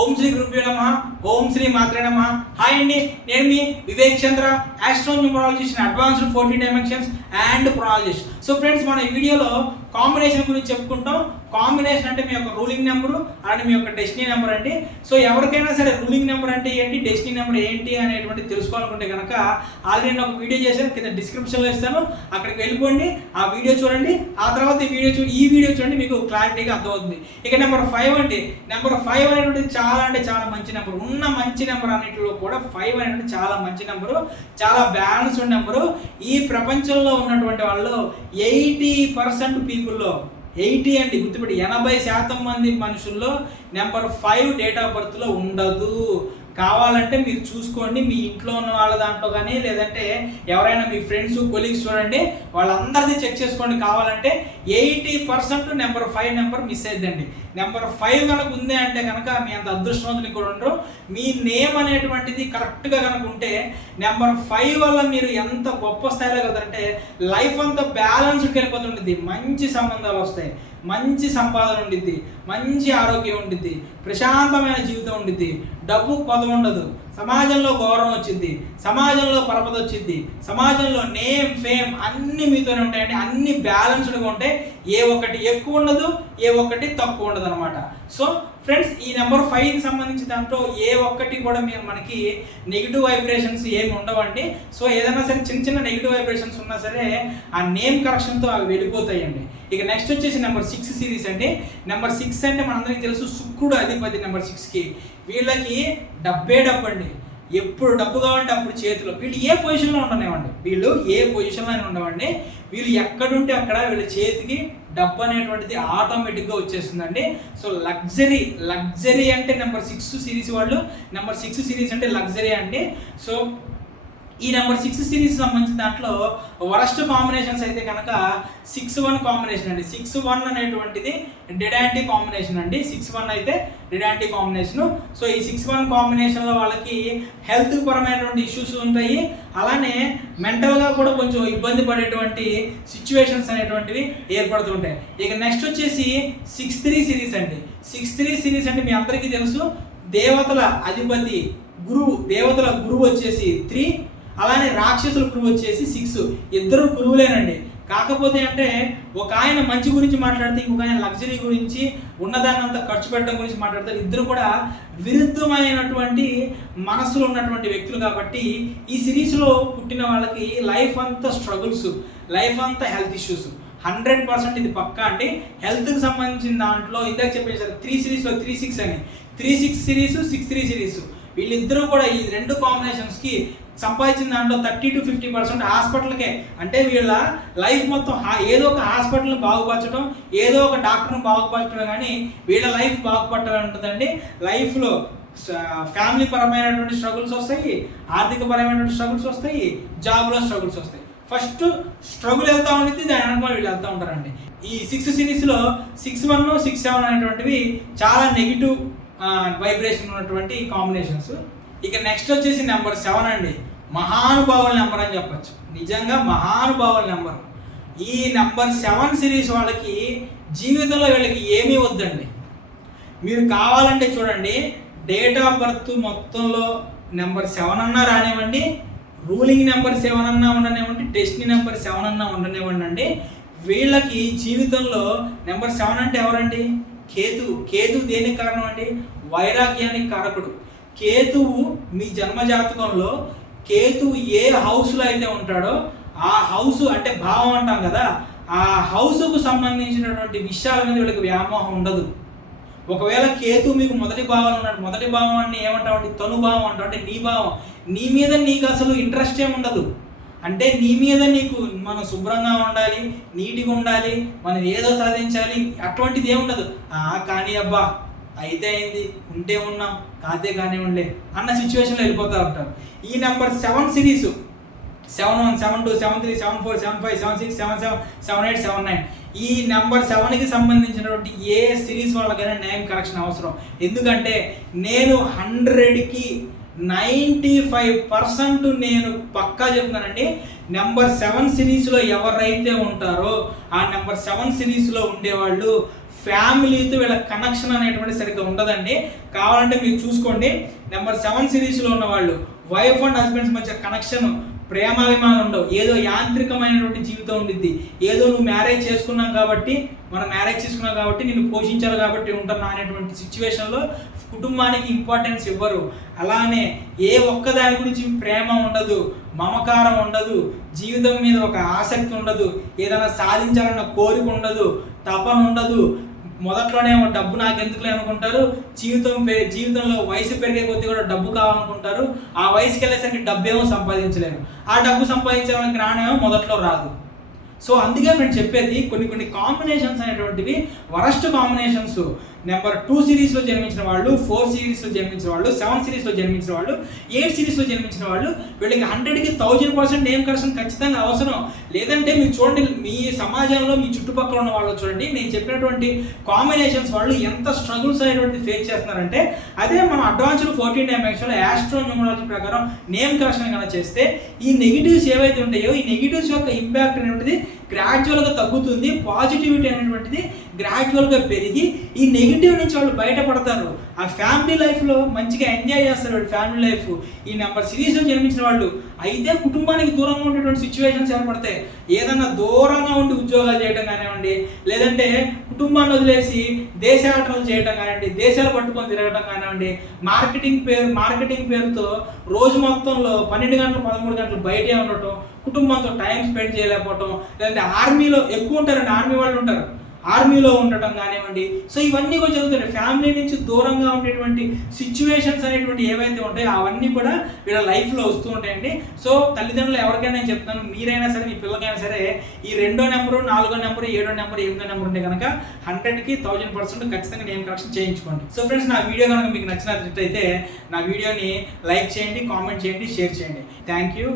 ఓం శ్రీ గురుభ్యో నమః. ఓం శ్రీ మాత్రే నమః. హాయ్ అండి, నేను మీ Vivek Chandra, astro numerologist in advanced 14 dimensions and ప్రొనాలజిస్ట్. సో ఫ్రెండ్స్, మన ఈ వీడియోలో కాంబినేషన్ గురించి చెప్పుకుంటాం. కాంబినేషన్ అంటే మీ యొక్క రూలింగ్ నెంబరు అలాంటి మీ యొక్క డెస్టినీ నెంబర్ అండి. సో ఎవరికైనా సరే రూలింగ్ నెంబర్ అంటే ఏంటి, డెస్టినీ నెంబర్ ఏంటి అనేటువంటి తెలుసుకోవాలనుకుంటే కనుక ఆల్రెడీ నేను ఒక వీడియో చేశాను, కింద డిస్క్రిప్షన్లో ఇస్తాను, అక్కడికి వెళ్ళిపోండి, ఆ వీడియో చూడండి. ఆ తర్వాత ఈ వీడియో చూడండి, మీకు క్లారిటీగా అర్థమవుతుంది. ఇక నెంబర్ 5 అండి. నెంబర్ 5 అనేటువంటిది చాలా అంటే చాలా మంచి నెంబర్. ఉన్న మంచి నెంబర్ అన్నింటిలో కూడా 5 అనేటువంటి చాలా మంచి నెంబరు, చాలా బ్యాలెన్స్డ్ నెంబరు. ఈ ప్రపంచంలో ఉన్నటువంటి వాళ్ళు 80% పీపుల్లో 80 అండి, గుర్తుపెట్టి 80% మంది మనుషుల్లో నెంబర్ 5 డేట్ ఆఫ్ బర్త్లో ఉండదు. కావాలంటే మీరు చూసుకోండి, మీ ఇంట్లో ఉన్న వాళ్ళ దాంట్లో కానీ లేదంటే ఎవరైనా మీ ఫ్రెండ్స్ కొలీగ్స్ చూడండి, వాళ్ళందరిది చెక్ చేసుకోండి. కావాలంటే 80% నెంబర్ 5 నెంబర్ మిస్ అయిద్దండి. నెంబర్ 5 కనుక ఉంది అంటే కనుక మీ అంత అదృష్టవంతులు కూడా ఉండరు. మీ నేమ్ అనేటువంటిది కరెక్ట్గా కనుక ఉంటే నెంబర్ 5 వల్ల మీరు ఎంత గొప్ప స్థాయిలో కదంటే లైఫ్ అంతా బ్యాలెన్స్డ్కి వెళ్ళిపోతుంటుంది. మంచి సంబంధాలు వస్తాయి, మంచి సంపాదన ఉండిద్ది, మంచి ఆరోగ్యం ఉండిద్ది, ప్రశాంతమైన జీవితం ఉండిద్ది, డబ్బు కొదవ ఉండదు, సమాజంలో గౌరవం వచ్చింది, సమాజంలో పరపతి వచ్చింది, సమాజంలో నేమ్ ఫేమ్ అన్నీ మీతోనే ఉంటాయండి. అన్ని బ్యాలెన్స్డ్గా ఉంటాయి. ఏ ఒక్కటి ఎక్కువ ఉండదు, ఏ ఒక్కటి తక్కువ ఉండదు అనమాట. సో ఫ్రెండ్స్, ఈ నెంబర్ 5కి సంబంధించిన దాంట్లో ఏ ఒక్కటి కూడా మనకి నెగిటివ్ వైబ్రేషన్స్ ఏమి ఉండవండి. సో ఏదైనా సరే చిన్న చిన్న నెగిటివ్ వైబ్రేషన్స్ ఉన్నా సరే ఆ నేమ్ కరెక్షన్తో అవి వెళ్ళిపోతాయండి. ఇక నెక్స్ట్ వచ్చేసి నెంబర్ 6 సిరీస్ అండి. నెంబర్ 6 అంటే మనందరికీ తెలుసు, శుక్రుడు అధిపతి నెంబర్ 6కి. వీళ్ళకి డబ్బే డబ్బు అండి. ఎప్పుడు డబ్బు కావాలంటే అప్పుడు చేతిలో. వీళ్ళు ఏ పొజిషన్లో ఉండనివ్వండి, వీళ్ళు ఎక్కడుంటే అక్కడ వీళ్ళ చేతికి డబ్బు అనేటువంటిది ఆటోమేటిక్గా వచ్చేస్తుందండి. సో లగ్జరీ అంటే నెంబర్ 6 సిరీస్ వాళ్ళు. నెంబర్ 6 సిరీస్ అంటే లగ్జరీ అండి. సో ఈ నెంబర్ 6 సిరీస్ సంబంధించిన దాంట్లో వరస్ట్ కాంబినేషన్స్ అయితే కనుక 6-1 కాంబినేషన్ అండి. 6-1 అనేటువంటిది డెడ్ యాంటీ కాంబినేషన్ అండి. 6-1 అయితే డెడ్ యాంటీ కాంబినేషను. సో ఈ 6-1 కాంబినేషన్లో వాళ్ళకి హెల్త్ పరమైనటువంటి ఇష్యూస్ ఉంటాయి, అలానే మెంటల్గా కూడా కొంచెం ఇబ్బంది పడేటువంటి సిచ్యువేషన్స్ అనేటువంటివి ఏర్పడుతుంటాయి. ఇక నెక్స్ట్ వచ్చేసి 6-3 సిరీస్ అండి. 6-3 సిరీస్ అంటే మీ అందరికీ తెలుసు, దేవతల అధిపతి గురువు, దేవతల గురువు వచ్చేసి 3, అలానే రాక్షసుల గురువు వచ్చేసి 6. ఇద్దరు గురువులేనండి. కాకపోతే అంటే ఒక ఆయన మంచి గురించి మాట్లాడితే ఇంకొక ఆయన లగ్జరీ గురించి, ఉన్నదాన్ని అంతా ఖర్చు పెట్టడం గురించి మాట్లాడతారు. ఇద్దరు కూడా విరుద్ధమైనటువంటి మనసులో ఉన్నటువంటి వ్యక్తులు. కాబట్టి ఈ సిరీస్లో పుట్టిన వాళ్ళకి లైఫ్ అంతా స్ట్రగుల్స్, లైఫ్ అంతా హెల్త్ ఇష్యూస్ 100% ఇది పక్కా అండి. హెల్త్కి సంబంధించిన దాంట్లో ఇందాక చెప్పేసారు 3 సిరీస్లో 3-6 అని, 3-6 సిరీస్, 6-3 సిరీస్. వీళ్ళిద్దరూ కూడా ఈ రెండు కాంబినేషన్స్కి సంపాదించిన దాంట్లో 30-50% హాస్పిటల్కే. అంటే వీళ్ళ లైఫ్ మొత్తం ఏదో ఒక హాస్పిటల్ని బాగుపరచడం, ఏదో ఒక డాక్టర్ని బాగుపరచడం, కానీ వీళ్ళ లైఫ్ బాగుపడటం ఉంటుందండి. లైఫ్లో ఫ్యామిలీ పరమైనటువంటి స్ట్రగుల్స్ వస్తాయి, ఆర్థిక పరమైనటువంటి స్ట్రగుల్స్ వస్తాయి, జాబ్లో స్ట్రగుల్స్ వస్తాయి. ఫస్ట్ స్ట్రగుల్ వెళ్తూ ఉంటుంది, దాని అనుభవం వీళ్ళు వెళ్తూ ఉంటారండి. ఈ 6 సిరీస్లో 6-1, 6-7 అనేటువంటివి చాలా నెగిటివ్ వైబ్రేషన్ ఉన్నటువంటి కాంబినేషన్స్. ఇక నెక్స్ట్ వచ్చేసి నెంబర్ 7 అండి. మహానుభావుల నెంబర్ అని చెప్పచ్చు, నిజంగా మహానుభావుల నెంబర్. ఈ నెంబర్ 7 సిరీస్ వాళ్ళకి జీవితంలో వీళ్ళకి ఏమీ వద్దండి. మీరు కావాలంటే చూడండి, డేట్ ఆఫ్ బర్త్ మొత్తంలో నెంబర్ 7 అన్నా రానివ్వండి, రూలింగ్ నెంబర్ 7 అన్నా ఉండనివ్వండి, డెస్టినీ నెంబర్ 7 అన్నా ఉండనివ్వండి అండి. వీళ్ళకి జీవితంలో నెంబర్ 7 అంటే ఎవరండి? కేతు దేనికి కారణం అండి? వైరాగ్యానికి కారకుడు. కేతువు మీ జన్మజాతకంలో కేతువు ఏ హౌస్లో అయితే ఉంటాడో ఆ హౌస్ అంటే భావం అంటాం కదా, ఆ హౌస్కు సంబంధించినటువంటి విషయాల మీద వీళ్ళకి వ్యామోహం ఉండదు. ఒకవేళ కేతు మీకు మొదటి భావం ఉన్నాడు, మొదటి భావాన్ని ఏమంటామంటే తనుభావం అంటాం. అంటే నీ భావం, నీ మీద నీకు అసలు ఇంట్రెస్ట్ ఏమి ఉండదు. అంటే నీ మీద నీకు మనం శుభ్రంగా ఉండాలి, నీట్గా ఉండాలి, మనం ఏదో సాధించాలి, అటువంటిది ఏముండదు. కానీ అబ్బా అయితే అయింది, ఉంటే ఉన్నాం, కాతే కానివ్వండి అన్న సిచ్యువేషన్లో వెళ్ళిపోతూ ఉంటారు. ఈ నెంబర్ 7 సిరీసు 7-1, 7-2, 7-3, 7-4, 7-5, 7-6, 7-7, 7-8, 7-9 ఈ నెంబర్ 7కి సంబంధించినటువంటి ఏ సిరీస్ వాళ్ళకైనా నేమ్ కరెక్షన్ అవసరం. ఎందుకంటే నేను 100కి 95% నేను పక్కా చెప్తున్నానండి. నెంబర్ 7 సిరీస్లో ఎవరైతే ఉంటారో ఆ నెంబర్ 7 సిరీస్లో ఉండేవాళ్ళు ఫ్యామిలీతో వీళ్ళ కనెక్షన్ అనేటువంటి సరిగ్గా ఉండదండి. కావాలంటే మీరు చూసుకోండి, నెంబర్ 7 సిరీస్లో ఉన్న వాళ్ళు వైఫ్ అండ్ హస్బెండ్స్ మధ్య కనెక్షన్, ప్రేమాభిమానం ఉండవు. ఏదో యాంత్రికమైనటువంటి జీవితం ఉండిద్ది. ఏదో నువ్వు మ్యారేజ్ చేసుకున్నావు కాబట్టి, మనం మ్యారేజ్ చేసుకున్నాం కాబట్టి నిన్ను పోషించాలి కాబట్టి ఉంటున్నా అనేటువంటి సిచ్యువేషన్లో కుటుంబానికి ఇంపార్టెన్స్ ఇవ్వరు. అలానే ఏ ఒక్కదాని గురించి ప్రేమ ఉండదు, మమకారం ఉండదు, జీవితం మీద ఒక ఆసక్తి ఉండదు, ఏదైనా సాధించాలన్న కోరిక ఉండదు, తపన ఉండదు. మొదట్లోనే డబ్బు నాకు ఎందుకులే అనుకుంటారు. జీవితంలో వయసు పెరిగే కొద్దీ కూడా డబ్బు కావాలనుకుంటారు. ఆ వయసుకి వెళ్ళేసరికి డబ్బు ఏమో సంపాదించలేరు. ఆ డబ్బు సంపాదించాలని జ్ఞానం మొదట్లో రాదు. సో అందుకే నేను చెప్పేది, కొన్ని కాంబినేషన్స్ అనేటువంటివి వరస్ట్ కాంబినేషన్స్. నెంబర్ 2 సిరీస్లో జన్మించిన వాళ్ళు, 4 సిరీస్లో జన్మించిన వాళ్ళు, 7 సిరీస్లో జన్మించిన వాళ్ళు, 8 సిరీస్లో జన్మించిన వాళ్ళు, వీళ్ళకి 100కి 1000% నేమ్ కరెక్షన్ ఖచ్చితంగా అవసరం. లేదంటే మీరు చూడండి, మీ సమాజంలో మీ చుట్టుపక్కల ఉన్న వాళ్ళు చూడండి, నేను చెప్పినటువంటి కాంబినేషన్స్ వాళ్ళు ఎంత స్ట్రగుల్స్ అనేటువంటి ఫేస్ చేస్తున్నారంటే, అదే మనం అడ్వాన్స్డ్ 14 డైమెన్షన్లో ఆస్ట్రోన్యూమరాలజీ ప్రకారం నేమ్ కరెక్షన్ కనుక చేస్తే ఈ నెగిటివ్స్ ఏవైతే ఉంటాయో ఈ నెగిటివ్స్ యొక్క ఇంపాక్ట్ అనేటువంటిది గ్రాడ్యువల్గా తగ్గుతుంది. పాజిటివిటీ అనేటువంటిది గ్రాడ్యువల్గా పెరిగి ఈ నెగిటివ్ నుంచి వాళ్ళు బయటపడతారు. ఆ ఫ్యామిలీ లైఫ్లో మంచిగా ఎంజాయ్ చేస్తారు వాళ్ళు ఫ్యామిలీ లైఫ్. ఈ నెంబర్ సిరీస్లో జన్మించిన వాళ్ళు అయితే కుటుంబానికి దూరంగా ఉండేటువంటి సిచ్యువేషన్స్ ఏర్పడతాయి. ఏదన్నా దూరంగా ఉండి ఉద్యోగాలు చేయడం కానివ్వండి, లేదంటే కుటుంబాన్ని వదిలేసి దేశాటనలు చేయడం కానివ్వండి, దేశాలు పట్టుకొని తిరగడం కానివ్వండి, మార్కెటింగ్ పేరుతో రోజు మొత్తంలో 12 గంటలు 13 గంటలు బయటే ఉండటం, కుటుంబంతో టైం స్పెండ్ చేయలేకపోవటం, లేదంటే ఆర్మీలో ఎక్కువ ఉంటారండి, ఆర్మీ వాళ్ళు ఉంటారు, ఆర్మీలో ఉండటం కానివ్వండి. సో ఇవన్నీ కూడా జరుగుతాయి. ఫ్యామిలీ నుంచి దూరంగా ఉండేటువంటి సిచ్యువేషన్స్ అనేటువంటి ఏవైతే ఉంటాయో అవన్నీ కూడా వీళ్ళ లైఫ్లో వస్తూ ఉంటాయండి. సో తల్లిదండ్రులు ఎవరికైనా నేను చెప్తాను, మీరైనా సరే మీ పిల్లకైనా సరే ఈ 2వ నెంబరు, 4వ నెంబరు, 7వ నెంబరు, 8వ నెంబర్ ఉంటే కనుక 100కి 1000% ఖచ్చితంగా నేమ్ కరెక్షన్ చేయించుకోండి. సో ఫ్రెండ్స్, నా వీడియో కనుక మీకు నచ్చినట్లయితే నా వీడియోని లైక్ చేయండి, కామెంట్ చేయండి, షేర్ చేయండి. Thank you.